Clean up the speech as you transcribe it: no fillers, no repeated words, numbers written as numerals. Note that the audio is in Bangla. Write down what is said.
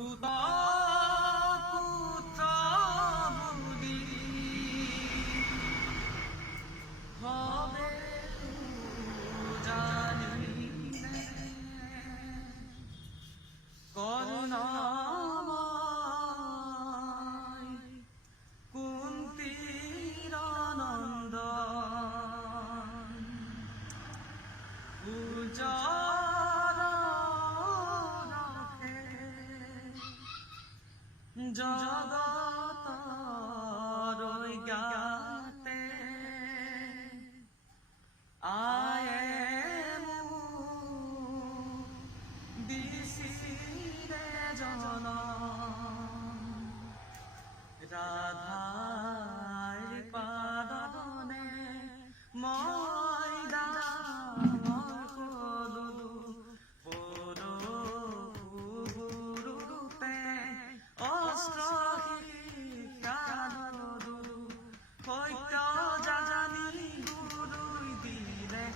সুতা পুত্র বুদ্ধি হবে জানি করুণাময় কুন্তীর নন্দন উজাড় রাখে জগতর জ্ঞাতে আয়ে দিশিরে জন রাধার পাদনে ময়দান কলু পরো গুরুতে অস্ত্রহীন হইত জানি গুরুই দিলে